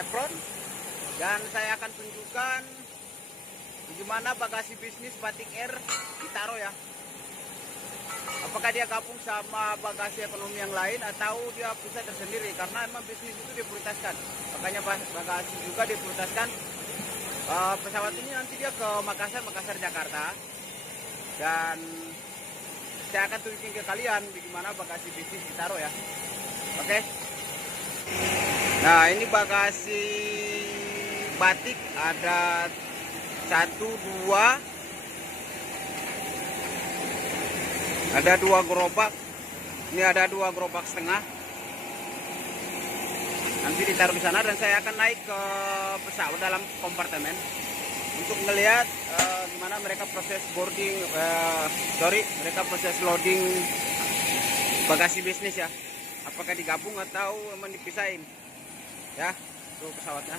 apron, dan saya akan tunjukkan bagaimana bagasi bisnis Batik Air ditaruh ya. Apakah dia gabung sama bagasi ekonomi yang lain atau dia bisa tersendiri, karena emang bisnis itu diprioritaskan. Makanya bagasi juga diprioritaskan. Pesawat ini nanti dia ke Makassar, Jakarta, dan saya akan tunjukin ke kalian bagaimana bagasi bisnis ditaruh ya. Oke. Nah, ini bagasi Batik ada 1, 2, ada 2 gerobak. Ini ada 2 gerobak setengah. Nanti ditaruh di sana dan saya akan naik ke pesawat dalam kompartemen untuk melihat gimana mereka proses boarding, mereka proses loading bagasi bisnis ya. Apakah digabung atau emang dipisahin ya, tuh pesawatnya.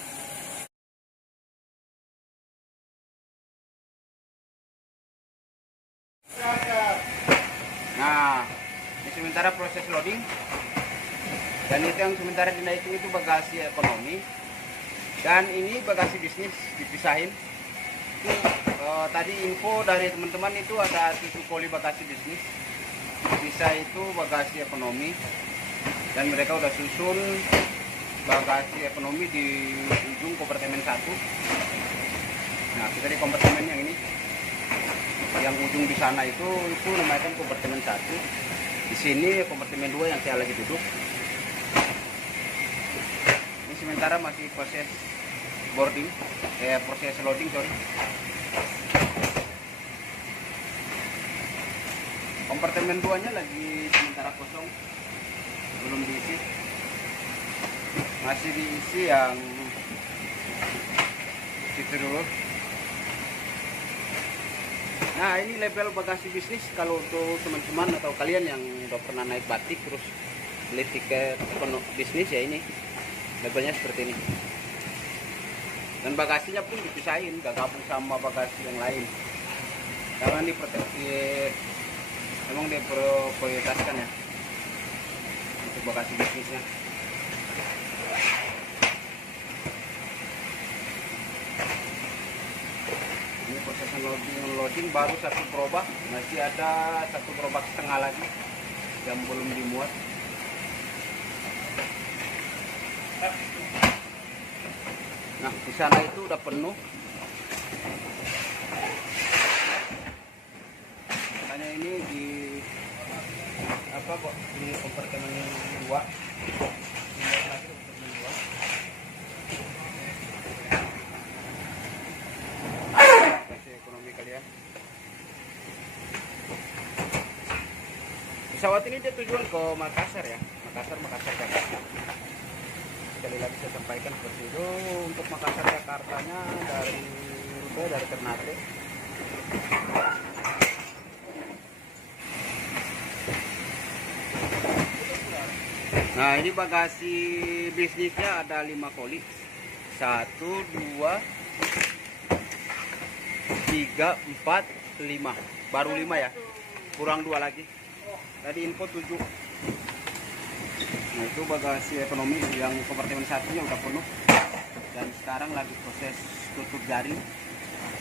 Nah, ini sementara proses loading, dan itu yang sementara dinaikin itu bagasi ekonomi, dan ini bagasi bisnis dipisahin. Tadi info dari teman-teman itu ada 7 koli bagasi bisnis, bisa itu bagasi ekonomi, dan mereka udah susun bagasi ekonomi di ujung kompartemen 1. Nah, kita di kompartemen yang ini, yang ujung di sana itu namanya kompartemen 1. Di sini kompartemen 2 yang saya lagi duduk. Ini sementara masih proses boarding, proses loading, sorry. Kompartemen 2-nya lagi sementara kosong, belum diisi. Masih diisi yang itu dulu. Nah, ini label bagasi bisnis. Kalau untuk teman-teman atau kalian yang udah pernah naik Batik terus beli tiket bisnis ya, ini labelnya seperti ini. Dan bagasinya pun dipisahin, gak gabung sama bagasi yang lain, karena ini proteksi, emang diprioritaskan ya untuk bagasi bisnisnya. Ini proses loading baru 1 gerobak, masih ada 1 gerobak setengah lagi yang belum dimuat. Nah, di sana itu udah penuh. Makanya ini di apa kok di kompartemen 2. Bagasi ekonomi kalian. Pesawat ini dia tujuan ke Makassar ya, Makassar Jakarta. Sekali lagi saya sampaikan seperti itu. Untuk Makassar Jakartanya dari rute dari Ternate. Nah, ini bagasi bisnisnya ada 5 koli. 1, 2, 3, 4, 5. Baru 5 ya, kurang 2 lagi. Tadi info 7. Nah, itu bagasi ekonomi yang kompartemen 1-nya udah penuh, dan sekarang lagi proses tutup jaring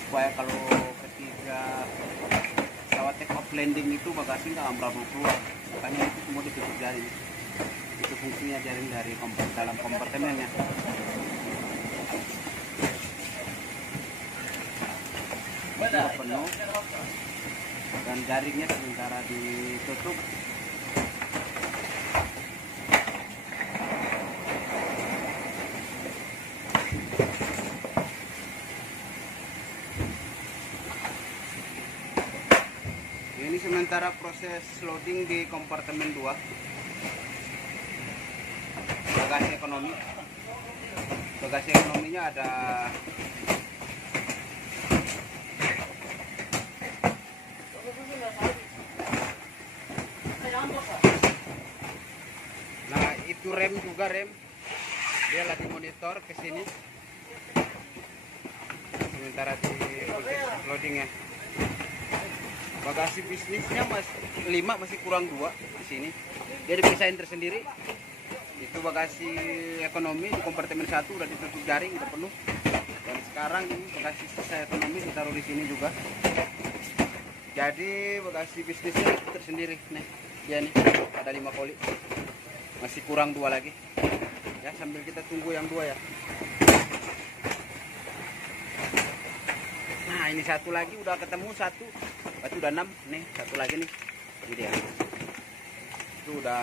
supaya kalau ketika pesawat take off landing itu bagasi nggak ambrol keluar. Makanya itu semua ditutup jaring. Itu fungsinya jaring dari dalam kompartemennya. Sudah penuh dan jaringnya sementara ditutup. Ini sementara proses loading di kompartemen 2 bagasi ekonomi. Bagasi ekonominya ada nah, itu rem juga, dia lagi monitor ke sini sementara di proses loadingnya. Bagasi bisnisnya 5 masih kurang 2 di sini. Dia dipisahin tersendiri. Itu bagasi ekonomi di kompartemen 1 udah ditutup jaring, udah penuh. Dan sekarang ini bagasi sisa ekonomi ditaruh di sini juga. Jadi bagasi bisnisnya tersendiri nih. Dia nih ada 5 koli. Masih kurang 2 lagi. Ya, sambil kita tunggu yang 2 ya. Nah, ini satu lagi udah ketemu satu. Berarti udah 6 nih, satu lagi nih. Ini dia. Itu udah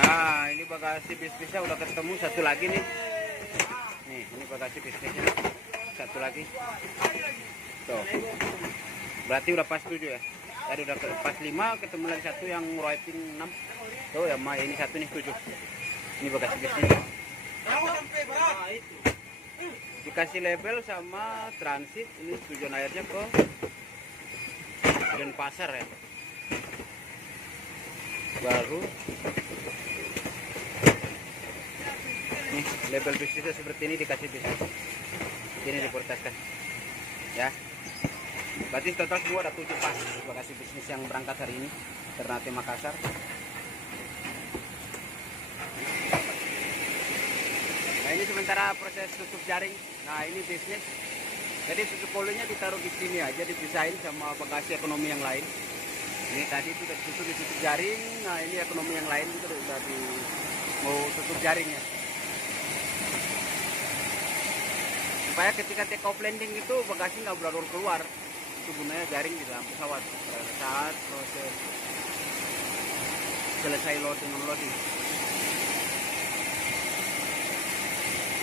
Nah, ini bagasi bisnisnya udah ketemu satu lagi nih. Nih, ini bagasi bisnisnya. Satu lagi. Tuh. Berarti udah pas 7 ya. Tadi udah pas 5, ketemu lagi satu yang rating 6. Tuh ya, ini satu nih 7. Ini bagasi bisnis. Dikasih label sama transit. Ini tujuan airnya ke Denpasar ya. Baru nih label bisnisnya seperti ini, dikasih bisnis ini diportaskan ya. Berarti total semua ada 7 pas bagasi bisnis yang berangkat hari ini Ternate Makassar. Nah, ini sementara proses tutup jaring. Nah, ini bisnis. Jadi tutup kolinya ditaruh di sini aja, dipisahin sama bagasi ekonomi yang lain. Ini tadi itu ditutup jaring. Nah, ini ekonomi yang lain itu udah mau tutup jaring ya. Supaya ketika take off landing itu bagasi nggak beralur keluar. Itu gunanya jaring di dalam pesawat pada saat proses selesai loading unloading.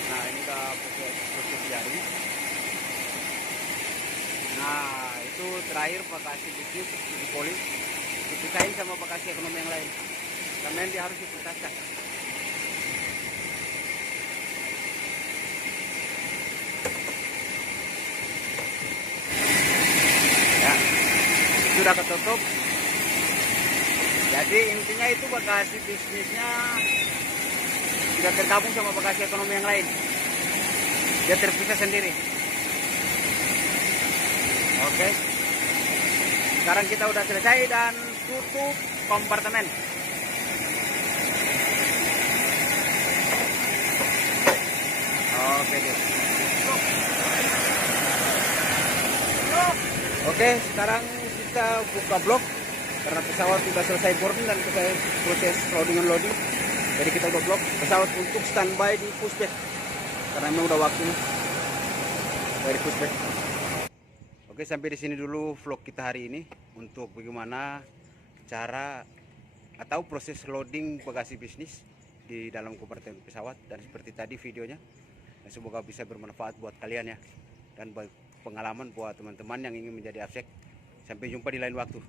Nah, ini udah proses jaring. Nah, itu terakhir bagasi bisnis di poli dipisahin sama bagasi ekonomi yang lain. Karena dia harus dituntaskan. Sudah ketutup. Jadi intinya itu bagasi bisnisnya sudah tergabung sama bagasi ekonomi yang lain. Dia terpisah sendiri. Oke. Sekarang kita udah selesai dan tutup kompartemen. Oke deh. Oke, sekarang kita buka blok karena pesawat sudah selesai boarding dan selesai proses loading and loading. Jadi kita udah blok pesawat untuk standby di pushback karena memang udah waktunya dari pushback. Oke, sampai di sini dulu vlog kita hari ini untuk bagaimana cara atau proses loading bagasi bisnis di dalam kompartemen pesawat, dan seperti tadi videonya. Dan semoga bisa bermanfaat buat kalian ya, dan pengalaman buat teman-teman yang ingin menjadi absek. Sampai jumpa di lain waktu.